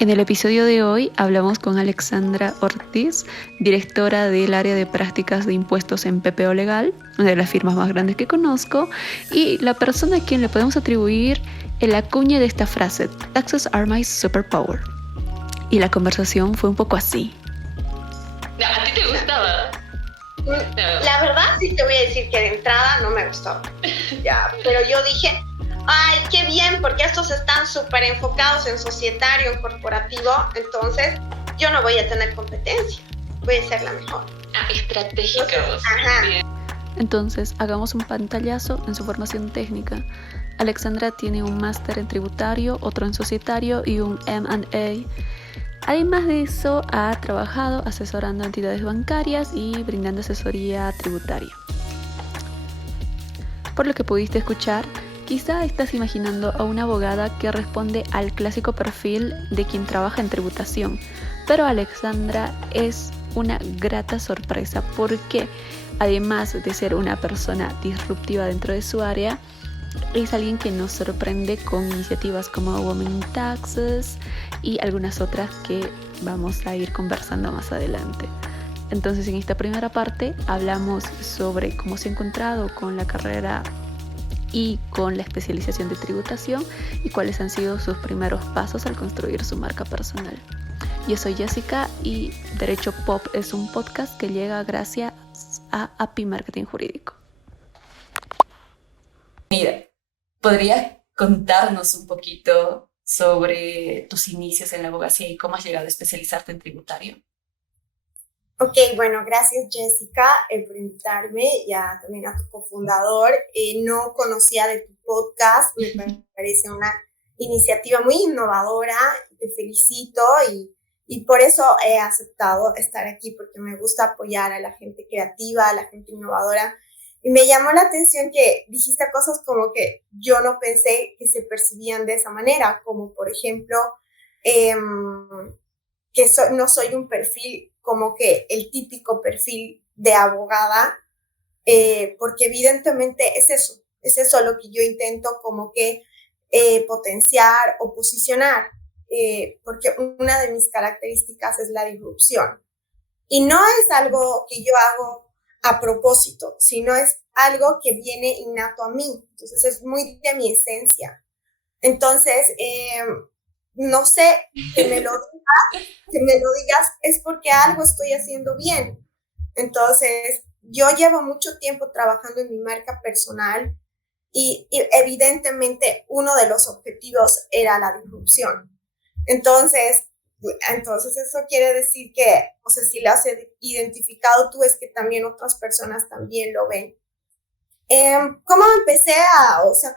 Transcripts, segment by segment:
En el episodio de hoy hablamos con Alexandra Ortiz, directora del área de prácticas de impuestos en PPO Legal, una de las firmas más grandes que conozco, y la persona a quien le podemos atribuir el acuñe de esta frase: "Taxes are my superpower". Y la conversación fue un poco así. ¿A ti te gustaba? La verdad sí te voy a decir que de entrada no me gustó. Pero yo dije, ay, qué bien, porque estos están súper enfocados en societario, en corporativo, entonces yo no voy a tener competencia, voy a ser la mejor. Estratégica. Ajá. Bien. Entonces, hagamos un pantallazo en su formación técnica. Alexandra tiene un máster en tributario, otro en societario y un M&A. Además de eso, ha trabajado asesorando a entidades bancarias y brindando asesoría tributaria. Por lo que pudiste escuchar, quizá estás imaginando a una abogada que responde al clásico perfil de quien trabaja en tributación, pero Alexandra es una grata sorpresa porque, además de ser una persona disruptiva dentro de su área, es alguien que nos sorprende con iniciativas como Women in Taxes y algunas otras que vamos a ir conversando más adelante. Entonces, en esta primera parte hablamos sobre cómo se ha encontrado con la carrera y con la especialización de tributación y cuáles han sido sus primeros pasos al construir su marca personal. Yo soy Jessica y Derecho Pop es un podcast que llega gracias a API Marketing Jurídico. Mira, ¿podrías contarnos un poquito sobre tus inicios en la abogacía y cómo has llegado a especializarte en tributario? Ok, bueno, gracias Jessica por invitarme, ya también a tu cofundador. No conocía de tu podcast, me parece una iniciativa muy innovadora, te felicito y por eso he aceptado estar aquí, porque me gusta apoyar a la gente creativa, a la gente innovadora. Y me llamó la atención que dijiste cosas como que yo no pensé que se percibían de esa manera, como por ejemplo, que no soy un perfil como que el típico perfil de abogada, porque evidentemente es eso lo que yo intento como que potenciar o posicionar, porque una de mis características es la disrupción. Y no es algo que yo hago a propósito, sino es algo que viene innato a mí. Entonces es muy de mi esencia. Entonces, no sé, que me lo digas es porque algo estoy haciendo bien. Entonces, yo llevo mucho tiempo trabajando en mi marca personal y evidentemente uno de los objetivos era la disrupción. Entonces eso quiere decir que, o sea, si lo has identificado tú, es que también otras personas también lo ven. ¿Cómo empecé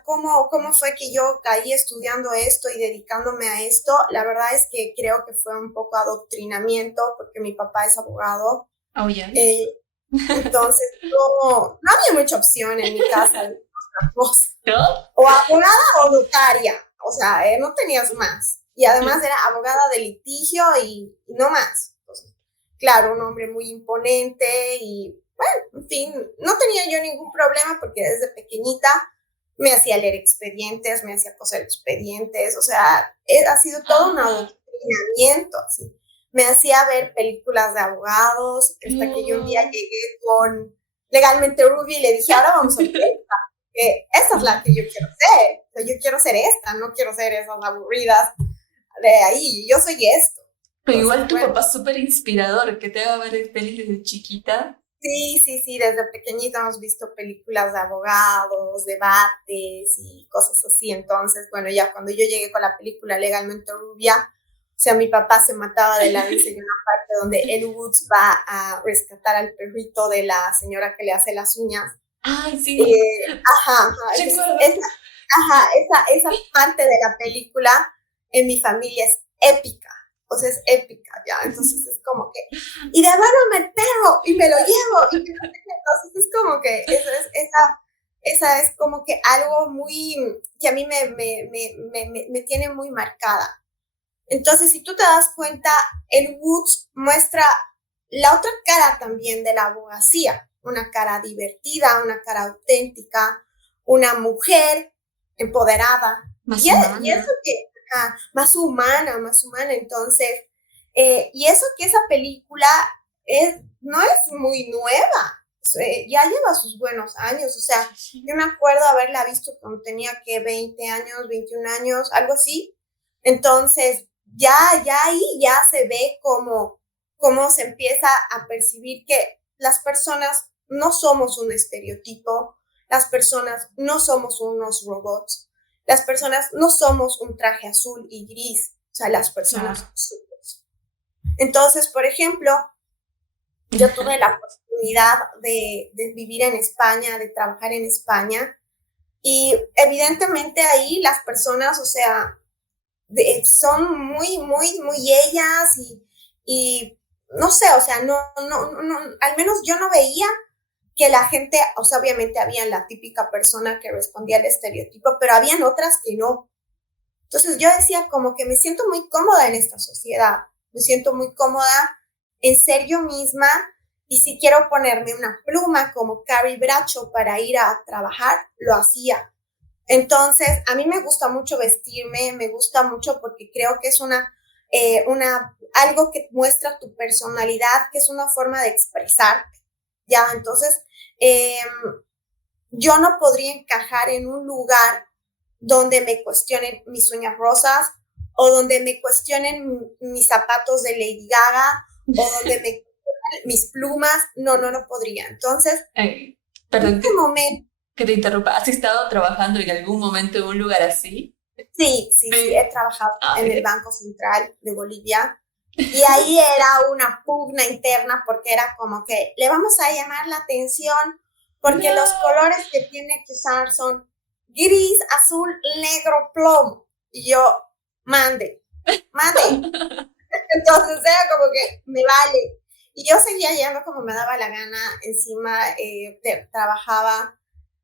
cómo fue que yo caí estudiando esto y dedicándome a esto? La verdad es que creo que fue un poco adoctrinamiento, porque mi papá es abogado. Oh, yeah. Entonces no había mucha opción en mi casa de otra cosa. ¿No? O abogada o notaria, o sea, no tenías más. Y además era abogada de litigio y no más. Entonces, claro, un hombre muy imponente y, bueno, en fin, no tenía yo ningún problema porque desde pequeñita me hacía leer expedientes, me hacía coser expedientes, o sea, ha sido todo un adoctrinamiento, así. Me hacía ver películas de abogados, hasta que yo un día llegué con Legalmente Rubia y le dije, ahora vamos a ver esta es la que yo quiero ser. O sea, yo quiero ser esta, no quiero ser esas aburridas de ahí, yo soy esto. Pero igual tu papá es súper inspirador, que te va a ver pelis desde chiquita. Sí, desde pequeñita hemos visto películas de abogados, debates y cosas así. Entonces, bueno, ya cuando yo llegué con la película Legalmente Rubia, o sea, mi papá se mataba de la risa en una parte donde Elle Woods va a rescatar al perrito de la señora que le hace las uñas. Ay, sí. Esa parte de la película en mi familia es épica. O sea, es épica, ¿ya? Entonces es como que, y devuélveme el perro, y me lo llevo, y entonces es como que esa es como que algo muy, que a mí me tiene muy marcada. Entonces, si tú te das cuenta, el Woods muestra la otra cara también de la abogacía, una cara divertida, una cara auténtica, una mujer empoderada. Y eso que más humana, más humana. Entonces, y eso que esa película no es muy nueva, ya lleva sus buenos años. O sea, yo me acuerdo haberla visto cuando tenía que 20 años, 21 años, algo así. Entonces, ya ahí ya se ve cómo se empieza a percibir que las personas no somos un estereotipo, las personas no somos unos robots, las personas no somos un traje azul y gris, o sea, las personas somos. Entonces, por ejemplo, yo tuve la oportunidad de vivir en España, de trabajar en España, y evidentemente ahí las personas, o sea, son muy, muy, muy ellas y no sé, o sea, no, al menos yo no veía que la gente, o sea, obviamente había la típica persona que respondía al estereotipo, pero habían otras que no. Entonces yo decía como que me siento muy cómoda en esta sociedad, me siento muy cómoda en ser yo misma, y si quiero ponerme una pluma como Carrie Bradshaw para ir a trabajar, lo hacía. Entonces, a mí me gusta mucho vestirme, me gusta mucho porque creo que es algo que muestra tu personalidad, que es una forma de expresar, ¿ya? Entonces, yo no podría encajar en un lugar donde me cuestionen mis uñas rosas, o donde me cuestionen mis zapatos de Lady Gaga, o donde me cuestionen mis plumas. No podría. Entonces, perdón, en este momento, que te interrumpa. ¿Has estado trabajando en algún momento en un lugar así? Sí, he trabajado en el Banco Central de Bolivia, y ahí era una pugna interna porque era como que le vamos a llamar la atención porque los colores que tiene que usar son gris, azul, negro, plomo. Y yo, mande. Entonces era como que me vale. Y yo seguía yendo como me daba la gana. Encima trabajaba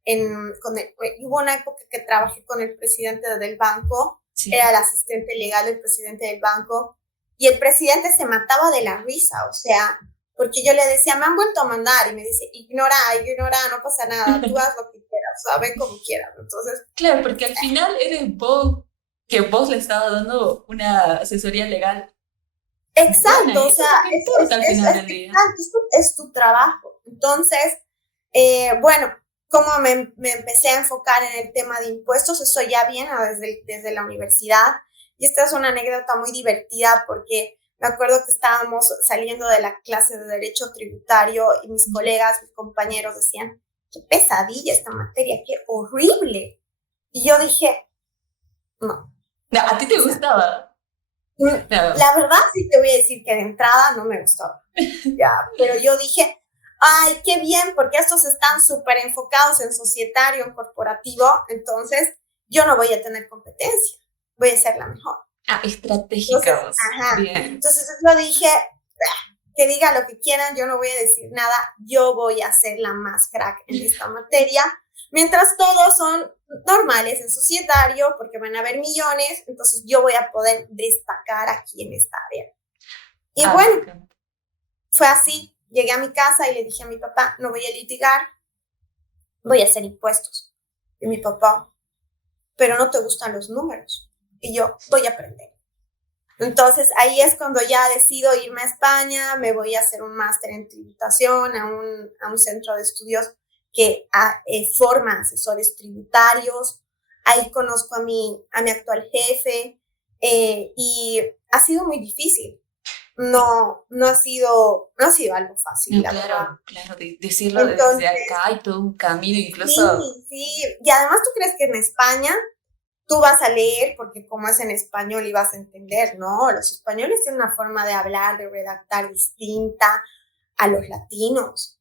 hubo una época que trabajé con el presidente del banco, era el asistente legal del presidente del banco, y el presidente se mataba de la risa, o sea, porque yo le decía, me han vuelto a mandar, y me dice, ignora, no pasa nada, tú haz lo que quieras, o sea, ven como quieras. Entonces, claro, porque al final eres vos, que vos le estabas dando una asesoría legal. Exacto, Buena, o sea, es tu trabajo. Entonces, bueno, como me empecé a enfocar en el tema de impuestos, eso ya viene desde la universidad. Y esta es una anécdota muy divertida porque me acuerdo que estábamos saliendo de la clase de Derecho Tributario y mis colegas, mis compañeros decían, qué pesadilla esta materia, qué horrible. Y yo dije, no. ¿A ti te gustaba? La verdad sí te voy a decir que de entrada no me gustaba. Ya, pero yo dije, ay, qué bien, porque estos están súper enfocados en societario, en corporativo, entonces yo no voy a tener competencia, voy a ser la mejor. Estratégica. Bien. Entonces yo dije, que diga lo que quieran, yo no voy a decir nada, yo voy a ser la más crack en esta materia, mientras todos son normales en societario, porque van a haber millones, entonces yo voy a poder destacar aquí en esta área. Y bueno, fue así. Llegué a mi casa y le dije a mi papá, no voy a litigar, voy a hacer impuestos. Y mi papá, pero no te gustan los números. Y yo, voy a aprender. Entonces ahí es cuando ya decido irme a España, me voy a hacer un máster en tributación a un centro de estudios que forma asesores tributarios. Ahí conozco a mi actual jefe, y ha sido muy difícil. No ha sido algo fácil, la verdad. Claro, decirlo. Entonces, desde acá hay todo un camino incluso. Sí, y además tú crees que en España tú vas a leer porque como es en español y vas a entender, no, los españoles tienen una forma de hablar, de redactar distinta a los latinos.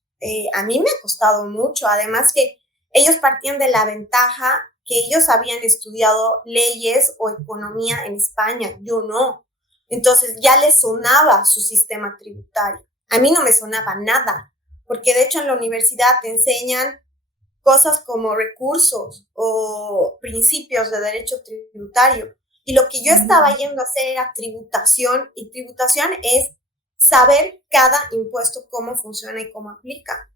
A mí me ha costado mucho, además que ellos partían de la ventaja que ellos habían estudiado leyes o economía en España, yo no. Entonces ya les sonaba su sistema tributario. A mí no me sonaba nada, porque de hecho en la universidad te enseñan cosas como recursos o principios de derecho tributario. Y lo que yo estaba yendo a hacer era tributación, y tributación es saber cada impuesto cómo funciona y cómo aplica.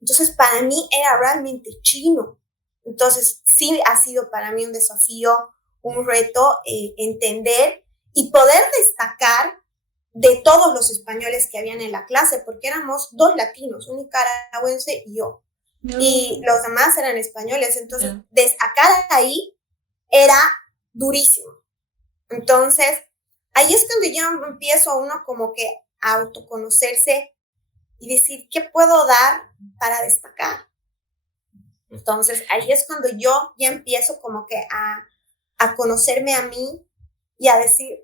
Entonces para mí era realmente chino. Entonces sí ha sido para mí un desafío, un reto entender y poder destacar de todos los españoles que habían en la clase, porque éramos 2 latinos, un nicaragüense y yo. No. Y los demás eran españoles, entonces destacar ahí era durísimo. Entonces, ahí es cuando yo empiezo uno como que a autoconocerse y decir, ¿qué puedo dar para destacar? Entonces, ahí es cuando yo ya empiezo como que a conocerme a mí y a decir,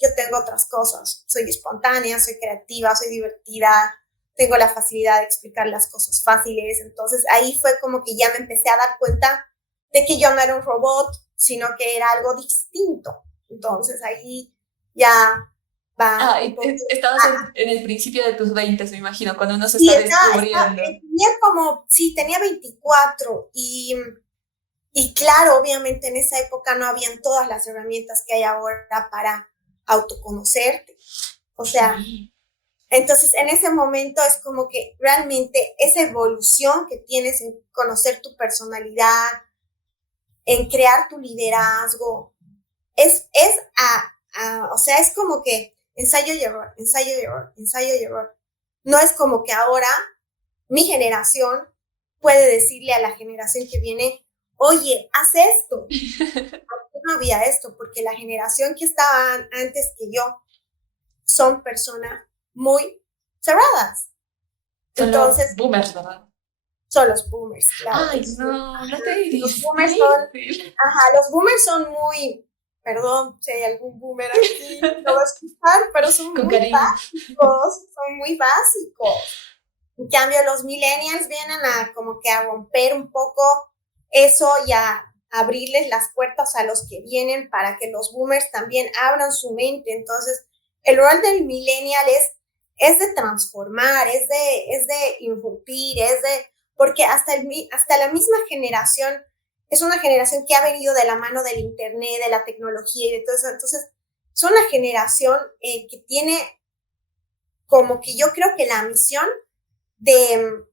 yo tengo otras cosas, soy espontánea, soy creativa, soy divertida, tengo la facilidad de explicar las cosas fáciles. Entonces, ahí fue como que ya me empecé a dar cuenta de que yo no era un robot, sino que era algo distinto. Entonces, ahí ya va. Estabas en el principio de tus 20, me imagino, cuando uno se está descubriendo. Tenía 24 y claro, obviamente en esa época no habían todas las herramientas que hay ahora para autoconocerte. O sea, entonces en ese momento es como que realmente esa evolución que tienes en conocer tu personalidad, en crear tu liderazgo, o sea, es como que ensayo y error, ensayo y error, ensayo y error. No es como que ahora mi generación puede decirle a la generación que viene, oye, haz esto. No había esto, porque la generación que estaba antes que yo son personas muy cerradas. Entonces, los boomers, ¿verdad? Son los boomers, claro. Ay, no te diría. Los boomers son muy, perdón si hay algún boomer aquí, no va a escuchar, pero son muy básicos. En cambio, los millennials vienen a como que a romper un poco eso y a abrirles las puertas a los que vienen para que los boomers también abran su mente. Entonces, el rol del millennial es de transformar, es de irrumpir, porque hasta la misma generación es una generación que ha venido de la mano del internet, de la tecnología y de todo eso. Entonces, es una generación que tiene como que yo creo que la misión de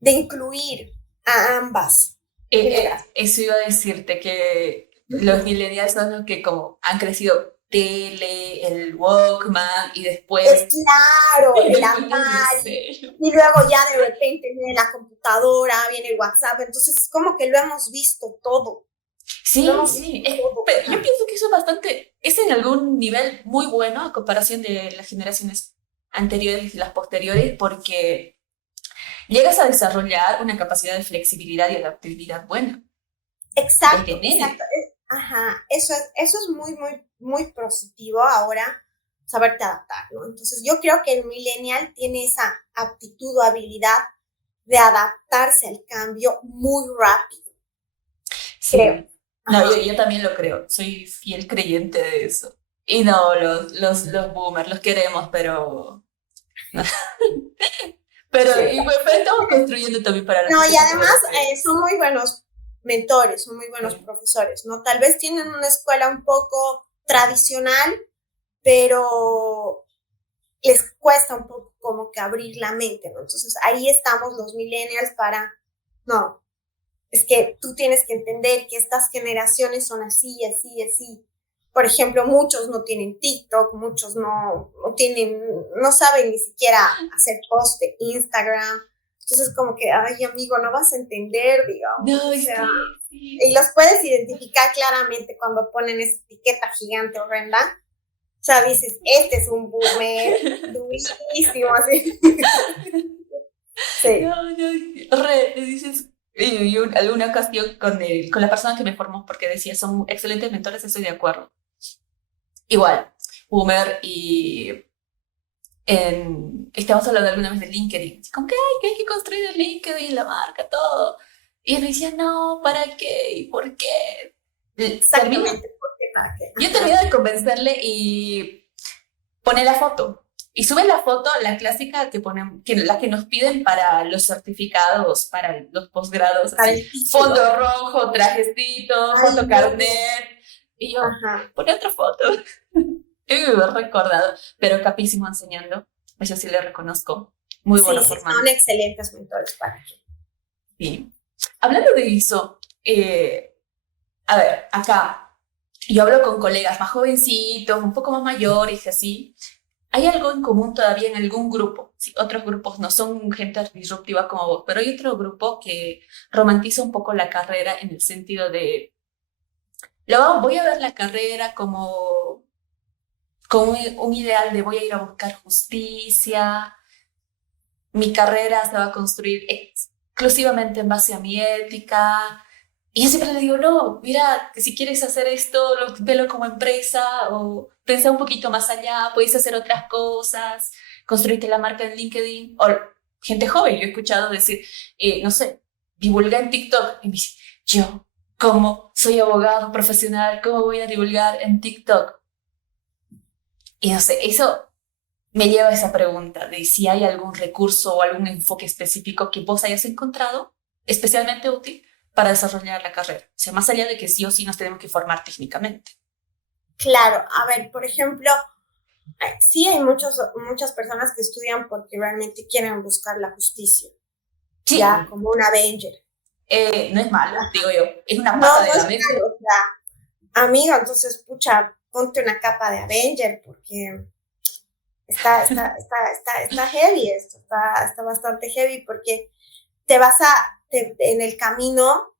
incluir a ambas. Eso iba a decirte, que los millennials son los que como han crecido tele, el Walkman y después... Claro, el Atari. Y luego ya de repente viene la computadora, viene el WhatsApp. Entonces es como que lo hemos visto todo. Sí. Pero yo pienso que eso es en algún nivel muy bueno a comparación de las generaciones anteriores y las posteriores, porque llegas a desarrollar una capacidad de flexibilidad y adaptabilidad buena. Exacto. Eso es muy, muy, muy positivo ahora, saberte adaptar, ¿no? Entonces yo creo que el millennial tiene esa aptitud o habilidad de adaptarse al cambio muy rápido. Sí. Creo. No, yo también lo creo, soy fiel creyente de eso. Y no, los boomers, los queremos, pero... Pero sí. Estamos construyendo también para la... No, y además son muy buenos mentores, son muy buenos profesores, ¿no? Tal vez tienen una escuela un poco tradicional, pero les cuesta un poco como que abrir la mente, ¿no? Entonces ahí estamos los millennials no, es que tú tienes que entender que estas generaciones son así, así, así. Por ejemplo, muchos no tienen TikTok, muchos no saben ni siquiera hacer post de Instagram. Entonces, como que, ay, amigo, no vas a entender, digamos. No, o sea, sí. Y los puedes identificar claramente cuando ponen esa etiqueta gigante horrenda. O sea, dices, este es un boomer durísimo, así. Sí. Dices... Y alguna ocasión con la persona que me formó, porque decía, son excelentes mentores, estoy de acuerdo. Igual, boomer, y estábamos hablando alguna vez de LinkedIn, como que hay que construir el LinkedIn, la marca, todo. Y él me decía, no, ¿para qué? ¿Y por qué? Exactamente, ¿por qué? ¿Para qué? Yo terminé de convencerle y pone la foto. Y sube la foto, la clásica la que nos piden para los certificados, para los posgrados, así, fondo rojo, trajecito, foto carnet. Y yo, pone otra foto. Y me he recordado, pero capísimo enseñando, eso sí le reconozco. Muy bueno formando. Son excelentes mentores para ti. Sí. Hablando de eso, a ver, acá, yo hablo con colegas más jovencitos, un poco más mayores y así, hay algo en común todavía en algún grupo. Sí, otros grupos no son gente disruptiva como vos, pero hay otro grupo que romantiza un poco la carrera en el sentido de, voy a ver la carrera como un ideal de voy a ir a buscar justicia, mi carrera se va a construir exclusivamente en base a mi ética. Y yo siempre le digo, no, mira, que si quieres hacer esto, velo como empresa o pensa un poquito más allá, puedes hacer otras cosas, construirte la marca en LinkedIn. O gente joven, yo he escuchado decir, no sé, divulga en TikTok. Y me dice, yo, ¿cómo soy abogado profesional? ¿Cómo voy a divulgar en TikTok? Y no sé, eso me lleva a esa pregunta de si hay algún recurso o algún enfoque específico que vos hayas encontrado especialmente útil para desarrollar la carrera. O sea, más allá de que sí o sí nos tenemos que formar técnicamente. Claro, a ver, por ejemplo, sí hay muchas personas que estudian porque realmente quieren buscar la justicia, Sí. ya como un Avenger. No es malo, digo yo, es una pata de la mente. Claro, o sea, amigo, entonces, pucha, ponte una capa de Avenger porque está heavy esto, está bastante heavy porque en el camino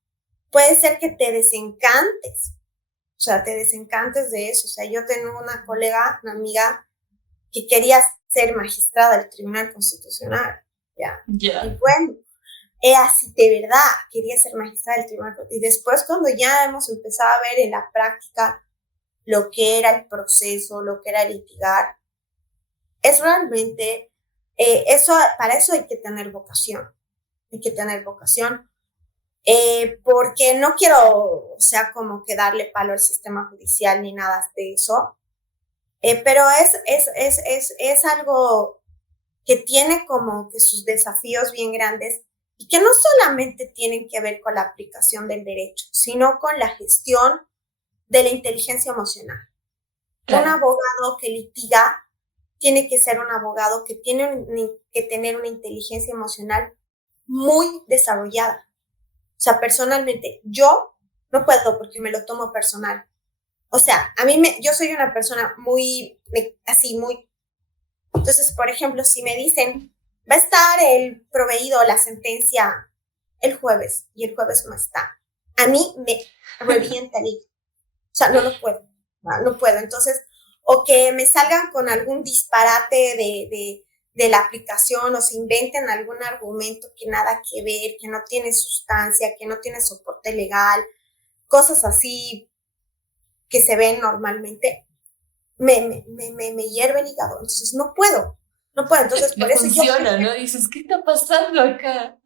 puede ser que te desencantes, o sea, te desencantes de eso. O sea, yo tengo una colega, una amiga, que quería ser magistrada del Tribunal Constitucional, ¿ya? Yeah. Y bueno, ella así de verdad quería ser magistrada del Tribunal Constitucional. Y después cuando ya hemos empezado a ver en la práctica lo que era el proceso, lo que era litigar, es realmente, para eso hay que tener vocación, porque no quiero, o sea, como que darle palo al sistema judicial ni nada de eso, pero es algo que tiene como que sus desafíos bien grandes y que no solamente tienen que ver con la aplicación del derecho, sino con la gestión de la inteligencia emocional. Claro. Un abogado que litiga tiene que ser un abogado que tiene que tener una inteligencia emocional muy desarrollada. O sea, personalmente, yo no puedo porque me lo tomo personal. O sea, yo soy una persona muy. Entonces, por ejemplo, si me dicen, va a estar el proveído, la sentencia el jueves, y el jueves no está, a mí me revienta el hígado. O sea, no puedo. Entonces, o que me salgan con algún disparate de la aplicación o se inventen algún argumento que nada que ver, que no tiene sustancia, que no tiene soporte legal, cosas así que se ven normalmente, me hierve el hígado. Entonces no puedo. Entonces por eso funciona, ¿no? Dices, ¿qué está pasando acá?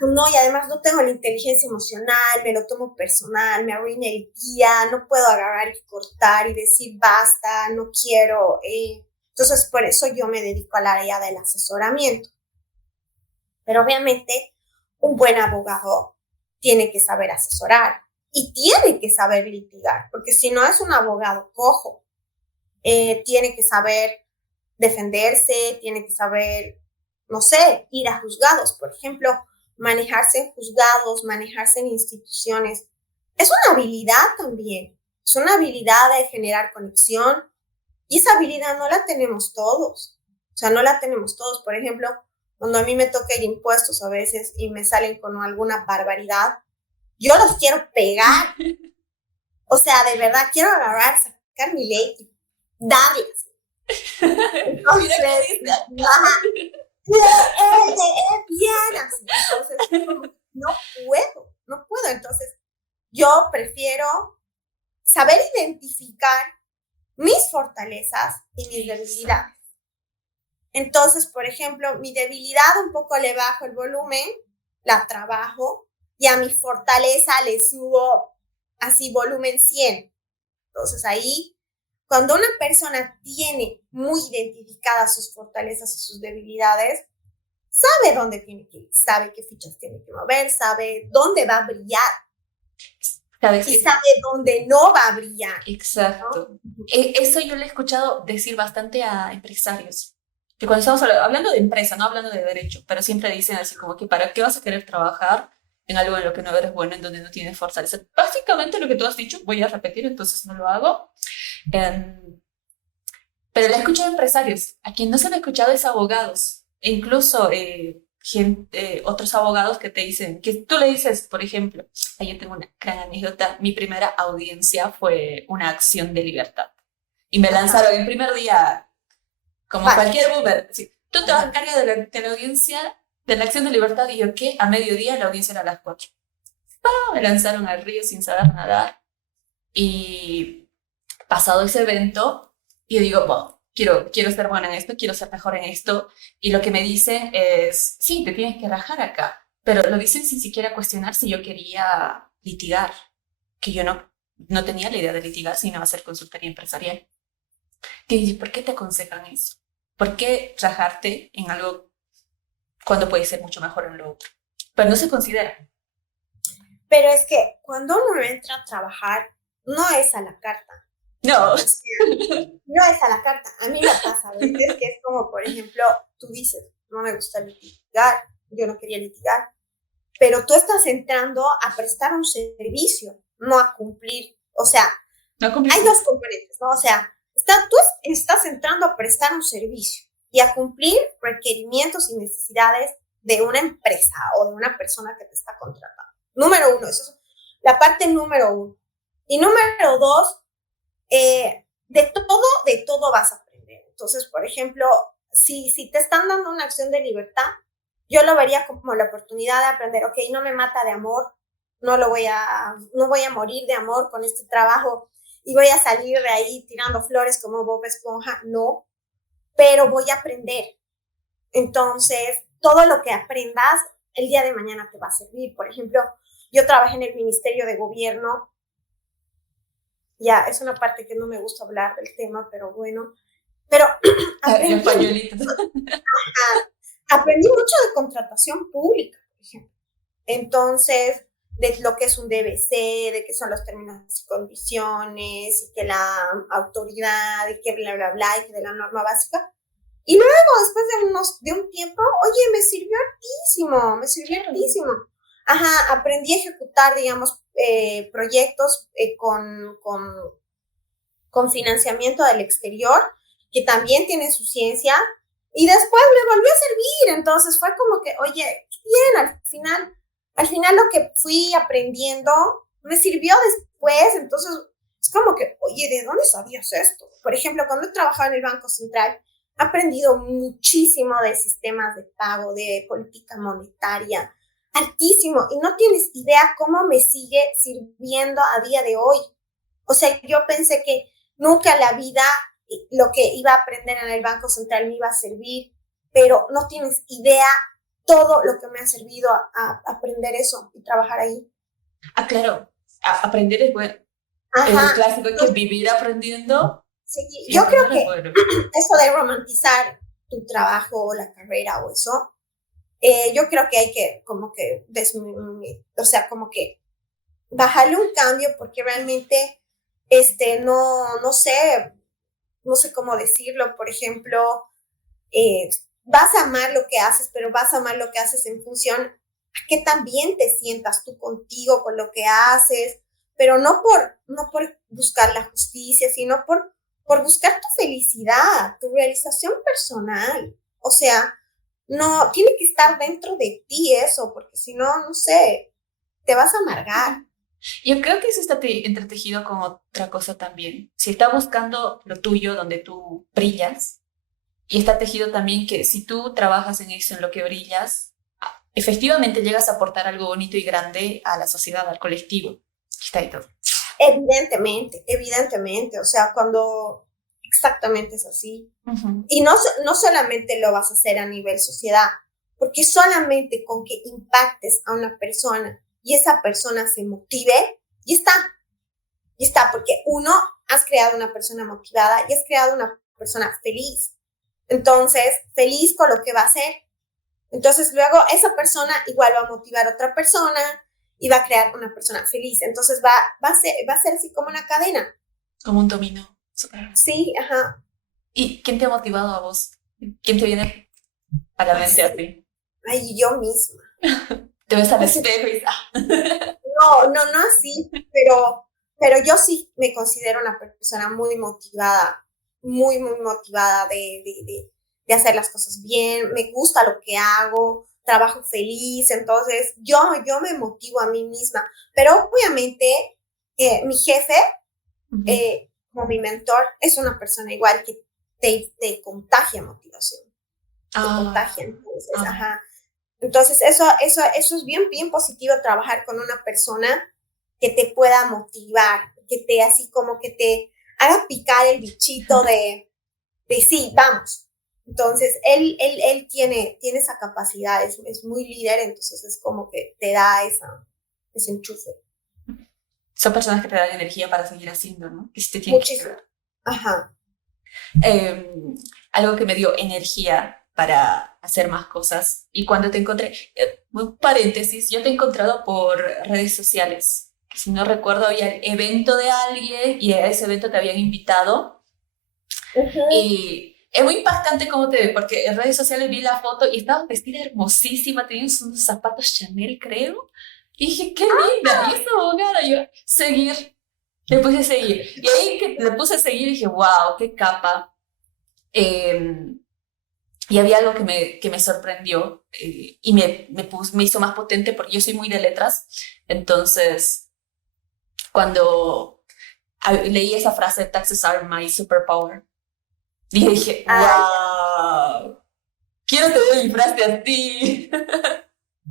No, y además no tengo la inteligencia emocional, me lo tomo personal, me arruina el día, no puedo agarrar y cortar y decir basta, no quiero. Entonces, por eso yo me dedico al área del asesoramiento. Pero obviamente, un buen abogado tiene que saber asesorar y tiene que saber litigar, porque si no es un abogado cojo, tiene que saber defenderse, tiene que saber, no sé, ir a juzgados, por ejemplo, manejarse en juzgados, manejarse en instituciones. Es una habilidad también, es una habilidad de generar conexión y esa habilidad no la tenemos todos. O sea, no la tenemos todos. Por ejemplo, cuando a mí me toca ir impuestos a veces y me salen con alguna barbaridad, yo los quiero pegar. O sea, de verdad, quiero agarrar, sacar mi ley y darles. Entonces, bien así. Entonces, no puedo. Entonces, yo prefiero saber identificar mis fortalezas y mis debilidades. Entonces, por ejemplo, mi debilidad un poco le bajo el volumen, la trabajo y a mi fortaleza le subo así volumen 100. Entonces, ahí, cuando una persona tiene muy identificadas sus fortalezas y sus debilidades, sabe dónde tiene que ir, sabe qué fichas tiene que mover, sabe dónde va a brillar. Y sabe dónde no va a brillar. Exacto. ¿No? Eso yo le he escuchado decir bastante a empresarios. Que cuando estamos hablando de empresa, no hablando de derecho, pero siempre dicen así como que ¿para qué vas a querer trabajar en algo en lo que no eres bueno, en donde no tienes fortaleza. Básicamente lo que tú has dicho, voy a repetir, entonces no lo hago. Pero le he escuchado a empresarios. A quien no se le ha escuchado es abogados. E incluso otros abogados que te dicen, que tú le dices, por ejemplo, ahí yo tengo una gran anécdota, mi primera audiencia fue una acción de libertad. Y me lanzaron el primer día, como cualquier Uber. Sí, tú te vas a encargar de la audiencia, de la acción de libertad. Y yo, ¿qué? A mediodía la audiencia era a las 4. Me lanzaron al río sin saber nadar. Y pasado ese evento, yo digo, bueno, quiero ser buena en esto, quiero ser mejor en esto. Y lo que me dicen es, sí, te tienes que rajar acá. Pero lo dicen sin siquiera cuestionar si yo quería litigar. Que yo no tenía la idea de litigar, sino hacer consultoría empresarial. Y ¿por qué te aconsejan eso? ¿Por qué rajarte en algo cuando puede ser mucho mejor en lo otro? Pero no se considera. Pero es que cuando uno entra a trabajar, no es a la carta. No. No es a la carta. A mí me pasa a veces que es como, por ejemplo, tú dices, no me gusta litigar, yo no quería litigar, pero tú estás entrando a prestar un servicio, no a cumplir. O sea, hay dos componentes, ¿no? O sea, tú estás entrando a prestar un servicio y a cumplir requerimientos y necesidades de una empresa o de una persona que te está contratando. Número uno, eso es la parte número uno. Y número dos, de todo vas a aprender. Entonces, por ejemplo, si te están dando una acción de libertad, yo lo vería como la oportunidad de aprender, ok, no me mata de amor, no voy a morir de amor con este trabajo y voy a salir de ahí tirando flores como Bob Esponja, no, pero voy a aprender. Entonces, todo lo que aprendas el día de mañana te va a servir. Por ejemplo, yo trabajé en el Ministerio de Gobierno. Ya, es una parte que no me gusta hablar del tema, pero bueno. Pero aprendí mucho de contratación pública, por ejemplo. Entonces, de lo que es un DBC, de qué son los términos y condiciones, y que la autoridad, y que bla, bla, bla, y que de la norma básica. Y luego, después de un tiempo, oye, me sirvió hartísimo. Ajá, aprendí a ejecutar, digamos, proyectos con financiamiento del exterior, que también tienen su ciencia, y después me volvió a servir. Entonces fue como que, oye, bien, al final lo que fui aprendiendo me sirvió después. Entonces es como que, oye, ¿de dónde sabías esto? Por ejemplo, cuando he trabajado en el Banco Central, he aprendido muchísimo de sistemas de pago, de política monetaria, altísimo, y no tienes idea cómo me sigue sirviendo a día de hoy. O sea, yo pensé que nunca en la vida lo que iba a aprender en el Banco Central me iba a servir, pero no tienes idea todo lo que me ha servido a aprender eso y trabajar ahí. Claro, aprender es bueno. Ajá. Es el clásico que vivir aprendiendo. Sí, yo creo que eso de romantizar tu trabajo o la carrera o eso, yo creo que hay que como que como que bajarle un cambio, porque realmente no sé cómo decirlo. Por ejemplo, vas a amar lo que haces, pero vas a amar lo que haces en función a que también te sientas tú contigo con lo que haces, pero no por buscar la justicia, sino por buscar tu felicidad, tu realización personal. O sea, no, tiene que estar dentro de ti eso, porque si no sé, te vas a amargar. Yo creo que eso está entretejido con otra cosa también. Si está buscando lo tuyo, donde tú brillas, y está tejido también que si tú trabajas en eso, en lo que brillas, efectivamente llegas a aportar algo bonito y grande a la sociedad, al colectivo. Está ahí todo. Evidentemente. O sea, exactamente es así. Uh-huh. Y no solamente lo vas a hacer a nivel sociedad, porque solamente con que impactes a una persona y esa persona se motive, y está, porque has creado una persona motivada y has creado una persona feliz. Entonces, feliz con lo que va a hacer. Entonces, luego esa persona igual va a motivar a otra persona y va a crear una persona feliz. Entonces, va a ser así como una cadena. Como un dominó. Sí, ajá. ¿Y quién te ha motivado a vos? ¿Quién te viene a la mente a ti? Ay, yo misma. Te ves al espejo y No así, pero yo sí me considero una persona muy motivada de hacer las cosas bien, me gusta lo que hago, trabajo feliz, entonces yo me motivo a mí misma, pero obviamente mi jefe, como mi mentor, es una persona igual que te contagia motivación, te contagia, entonces, Entonces, eso es bien positivo, trabajar con una persona que te pueda motivar, que te así como que te haga picar el bichito de sí, vamos. Entonces, él tiene esa capacidad, es muy líder, entonces es como que te da ese enchufe. Son personas que te dan energía para seguir haciendo, ¿no? Que te tienen que ayudar. Ajá. Algo que me dio energía para hacer más cosas. Y cuando te encontré, un paréntesis, yo te he encontrado por redes sociales. Que si no recuerdo, había el evento de alguien y a ese evento te habían invitado. Y es muy impactante cómo te ve, porque en redes sociales vi la foto y estabas vestida hermosísima, tenías unos zapatos Chanel, creo. Y dije, qué linda, y esta abogada, yo, seguir. Le puse a seguir. Y ahí que le puse a seguir dije, wow, qué capa. Y había algo que me sorprendió y me hizo más potente porque yo soy muy de letras. Entonces, cuando leí esa frase, "Taxes are my superpower", dije, wow, quiero tener mi frase así.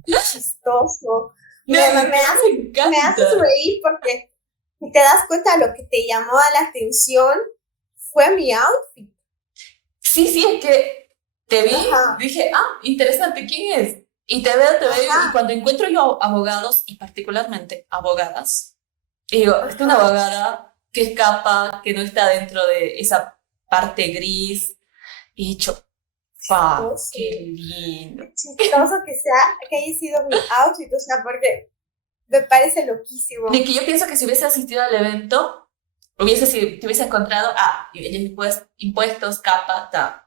Chistoso. Me haces reír porque si te das cuenta, lo que te llamó la atención fue mi outfit. Sí, es que te vi, dije, interesante, ¿quién es? Y te veo, y cuando encuentro yo abogados, y particularmente abogadas, digo, esta es una abogada que escapa, que no está dentro de esa parte gris, y he dicho, qué lindo. Chistoso que haya sido mi outfit, o sea, porque me parece loquísimo. De que yo pienso que si hubiese asistido al evento, te hubiese encontrado, impuestos, capa,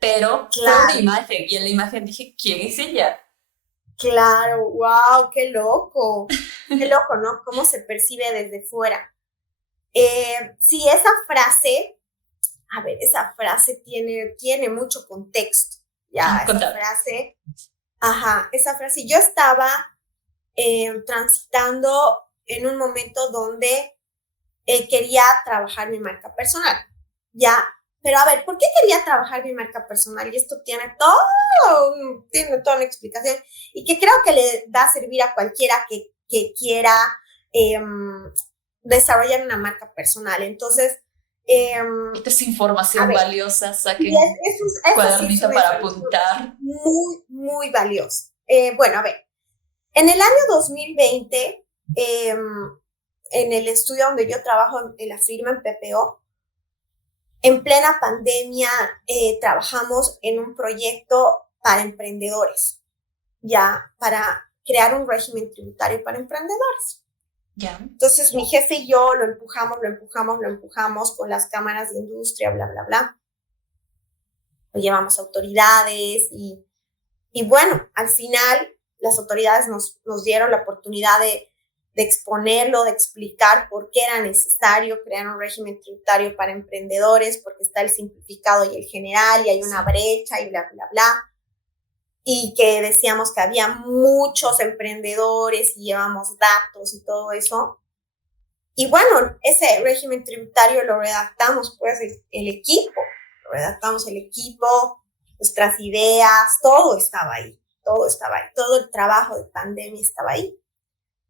pero fue una imagen, y en la imagen dije, ¿quién es ella? Claro, wow, qué loco, ¿no? Cómo se percibe desde fuera. Sí, esa frase tiene mucho contexto, esa frase, yo estaba transitando en un momento donde quería trabajar mi marca personal, ya. Pero a ver, ¿por qué quería trabajar mi marca personal? Y esto tiene toda una explicación y que creo que le va a servir a cualquiera que quiera desarrollar una marca personal. Entonces, esta es información valiosa, saquen cuadernito para apuntar. Muy, muy valiosa. Bueno, a ver, en el año 2020, en el estudio donde yo trabajo en la firma, en PPO, en plena pandemia, trabajamos en un proyecto para emprendedores, ya, para crear un régimen tributario para emprendedores. Ya. Entonces, mi jefe y yo lo empujamos con las cámaras de industria, bla, bla, bla. Lo llevamos a autoridades y bueno, al final las autoridades nos dieron la oportunidad de exponerlo, de explicar por qué era necesario crear un régimen tributario para emprendedores, porque está el simplificado y el general y hay una brecha y bla, bla, bla. Y que decíamos que había muchos emprendedores y llevamos datos y todo eso. Y bueno, ese régimen tributario lo redactamos pues el equipo, nuestras ideas, todo estaba ahí, todo el trabajo de pandemia estaba ahí.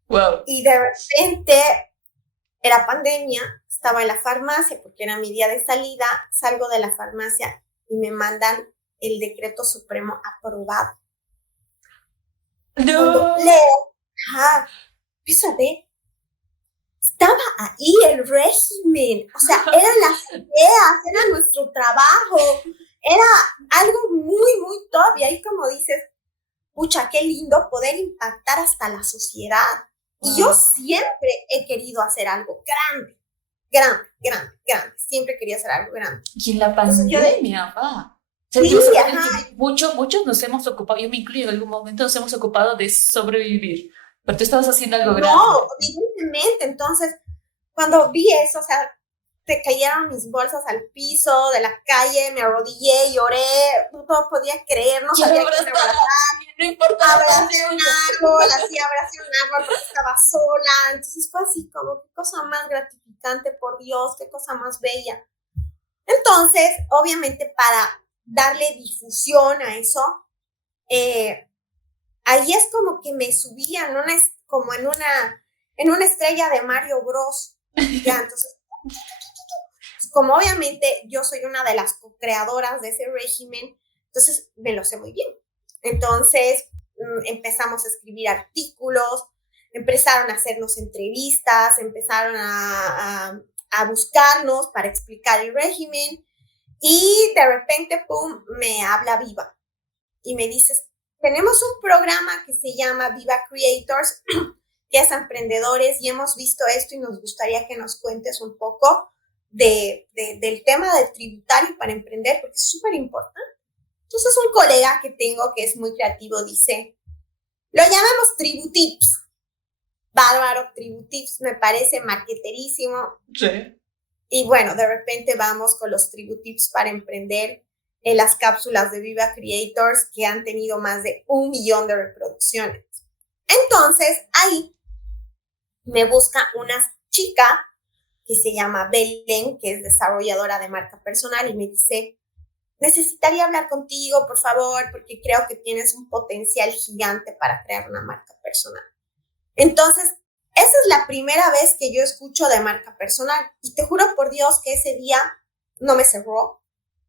Wow. Y de repente era pandemia, estaba en la farmacia porque era mi día de salida, salgo de la farmacia y me mandan el decreto supremo aprobado. No. Cuando leo, empiezo a ver, estaba ahí el régimen, o sea, eran las ideas, era nuestro trabajo, era algo muy, muy top, y ahí como dices, pucha, qué lindo poder impactar hasta la sociedad. Y yo siempre he querido hacer algo grande, siempre quería hacer algo grande. Y en la pandemia, sea, Sí, yo sé ajá. que muchos nos hemos ocupado, yo me incluyo en algún momento, nos hemos ocupado de sobrevivir, pero tú estabas haciendo algo No, grande. evidentemente. Entonces, cuando vi eso, o sea, te cayeron mis bolsas al piso de la calle, me arrodillé, lloré, no podía creer, no Quiero sabía quién abrazar, abrazar, no importa la abracé un pandemia. árbol, así abracé un árbol porque estaba sola, entonces fue así como, qué cosa más gratificante, por Dios, qué cosa más bella. Entonces, obviamente, para darle difusión a eso, ahí es como que me subían como en una estrella de Mario Bros. Ya, entonces, como obviamente yo soy una de las co-creadoras de ese régimen, entonces me lo sé muy bien. Entonces empezamos a escribir artículos, empezaron a hacernos entrevistas, empezaron a buscarnos para explicar el régimen y de repente, pum, me habla Viva y me dices, tenemos un programa que se llama Viva Creators, que es a emprendedores y hemos visto esto y nos gustaría que nos cuentes un poco del tema del tributario para emprender, porque es súper importante. Entonces un colega que tengo que es muy creativo dice, lo llamamos Tributips. Bárbaro, Tributips, me parece marketerísimo. Sí. Y bueno, de repente vamos con los Tributips para emprender en las cápsulas de Viva Creators que han tenido más de 1 millón de reproducciones. Entonces, ahí me busca una chica que se llama Belén, que es desarrolladora de marca personal y me dice, necesitaría hablar contigo, por favor, porque creo que tienes un potencial gigante para crear una marca personal. Entonces, esa es la primera vez que yo escucho de marca personal y te juro por Dios que ese día no me cerró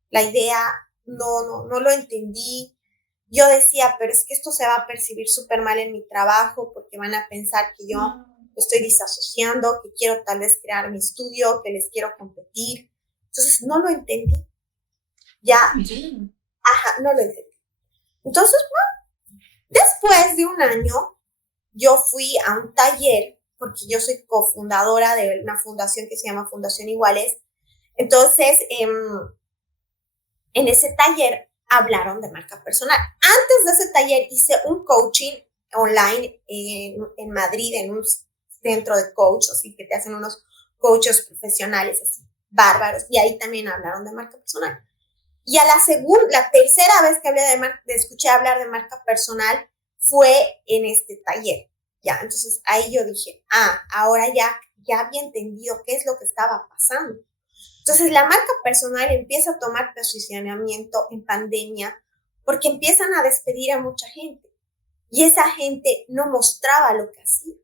la idea, no lo entendí. Yo decía, pero es que esto se va a percibir súper mal en mi trabajo porque van a pensar que yo estoy disasociando, que quiero tal vez crear mi estudio, que les quiero competir. Entonces, no lo entendí. Ya, ajá, no lo entendí. Entonces, bueno, después de 1 año, yo fui a un taller, porque yo soy cofundadora de una fundación que se llama Fundación Iguales. Entonces, en ese taller hablaron de marca personal. Antes de ese taller hice un coaching online en Madrid, en un centro de coach, así que te hacen unos coaches profesionales así, bárbaros, y ahí también hablaron de marca personal. Y a la tercera vez que hablé escuché hablar de marca personal fue en este taller. Ya, entonces ahí yo dije, ahora ya había entendido qué es lo que estaba pasando. Entonces la marca personal empieza a tomar posicionamiento en pandemia porque empiezan a despedir a mucha gente y esa gente no mostraba lo que hacía.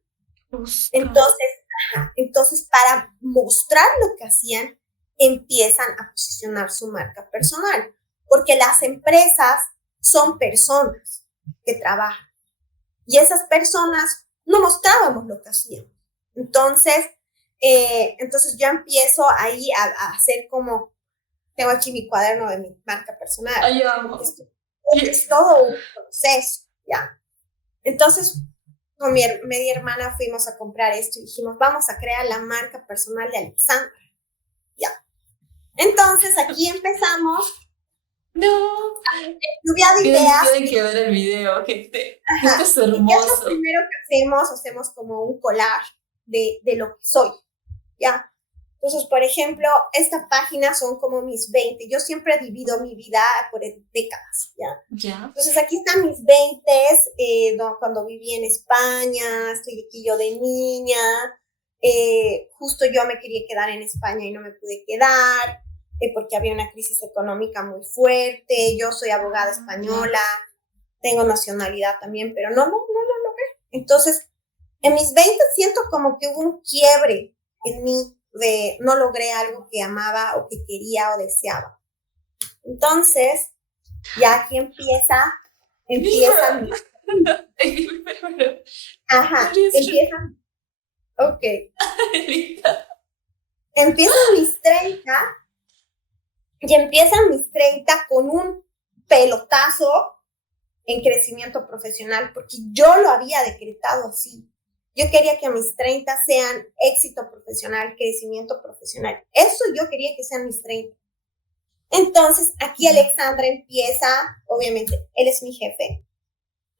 Entonces para mostrar lo que hacían, empiezan a posicionar su marca personal, porque las empresas son personas que trabajan y esas personas no mostrábamos lo que hacíamos. Entonces yo empiezo ahí a hacer como, tengo aquí mi cuaderno de mi marca personal. Ay, amo. Es todo un proceso, ¿ya? Entonces, con mi media hermana fuimos a comprar esto y dijimos, vamos a crear la marca personal de Alexandra. Ya. Entonces, aquí empezamos. No. Lluvia de ideas. Tienen que ver el video, gente. Esto es hermoso. ¿Y qué es lo primero que hacemos? Hacemos como un collage de lo que soy, ¿ya? Entonces, por ejemplo, esta página son como mis 20. Yo siempre divido mi vida por décadas, ¿ya? Ya. Entonces, aquí están mis 20, cuando viví en España, estoy aquí yo de niña, justo yo me quería quedar en España y no me pude quedar, porque había una crisis económica muy fuerte, yo soy abogada española, tengo nacionalidad también, pero no logré. Entonces, en mis 20 siento como que hubo un quiebre en mí, no logré algo que amaba o que quería o deseaba. Entonces, ya aquí empieza. Ajá, empiezan. Ok. Empiezan mis 30 y empiezan mis 30 con un pelotazo en crecimiento profesional, porque yo lo había decretado así. Yo quería que a mis 30 sean éxito profesional, crecimiento profesional. Eso yo quería que sean mis 30. Entonces, aquí Alexandra empieza, obviamente, él es mi jefe,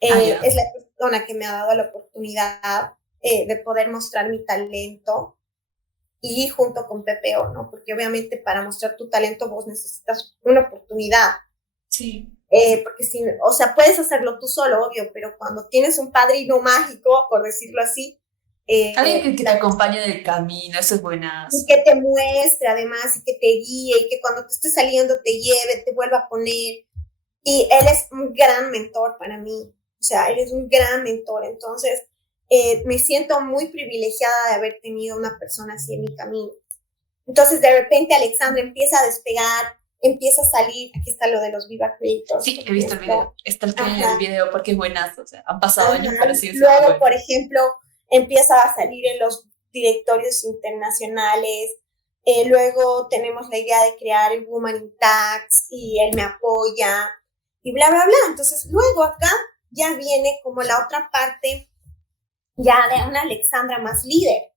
es la persona que me ha dado la oportunidad de poder mostrar mi talento y junto con PPO, ¿no? Porque obviamente para mostrar tu talento vos necesitas una oportunidad. Sí. Porque si, o sea, puedes hacerlo tú solo, obvio, pero cuando tienes un padrino mágico, por decirlo así, Alguien que te acompañe en el camino, eso es buenas. y que te muestre además y que te guíe y que cuando te esté saliendo te lleve, te vuelva a poner. Y él es un gran mentor para mí, o sea, él es un gran mentor. Entonces, me siento muy privilegiada de haber tenido una persona así en mi camino. Entonces, de repente, Alexandra empieza a despegar, empieza a salir. Aquí está lo de los Viva Creators. Sí, he visto el video. Está el video porque es buenazo. O sea, han pasado años, pero sí es Luego, bueno. por ejemplo, empieza a salir en los directorios internacionales. Luego tenemos la idea de crear el Woman in Tax y él me apoya y bla, bla, bla. Entonces, luego acá ya viene como la otra parte ya de una Alexandra más líder.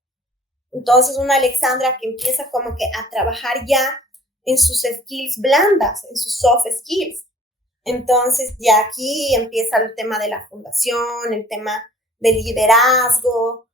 Entonces, una Alexandra que empieza como que a trabajar ya en sus skills blandas, en sus soft skills. Entonces, ya aquí empieza el tema de la fundación, el tema del liderazgo,